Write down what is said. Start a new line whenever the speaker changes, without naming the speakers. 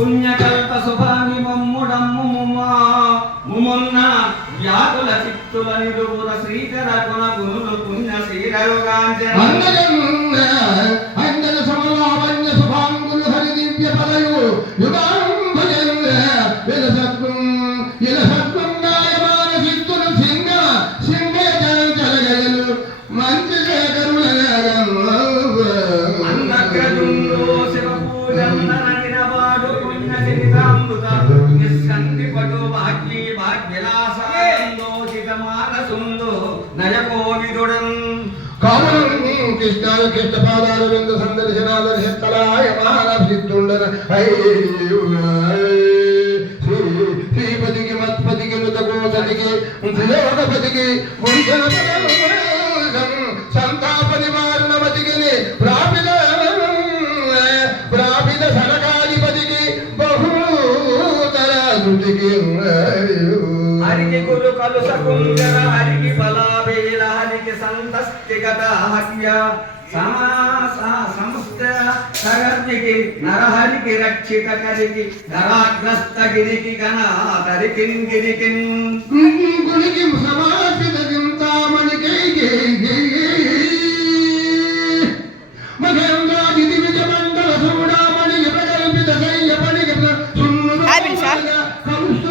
పుణ్యకల్ప శుభాని మమ్ముడమ్ము ముమా ముమున్న వ్యాకుల చిత్తుల నిలువుర శ్రీకర గుణ గుణులు పుణ్య శ్రీరయోగాంజన.
అంగజ సమలావణ్య శుభాంగులు హరి దివ్య పదయు. యుగాంబజంగ విలసత్వం విలసత్వంగాయమాన సిద్ధులు సింగ సింగే జలగలు మంచి
అన్నగ్రజుండు శివపూజందనగినవాడు భాగ్యలాసోచిత
కృష్ణాల కృష్ణ పాదాల విందు సందర్శనాల శక్తలాయమాన సిద్ధుండన శ్రీపతికి మత్పతికి మృతకోసతికి త్రిలోకపతికి గుంజన సంతాపని మారిన సరకాధిపతికి బహూతర శృతికి
హరికి గురు కలు సకుంజర హరికి ఫలాబేల హరికి సంతస్తిగత హర్య సమాస సంస్థ సగర్జికి నరహరికి రక్షిత కరికి ధరాగ్రస్త గిరికి గణ తరికిన్ గిరికిన్
గుడికి సమాసిత చింతామణి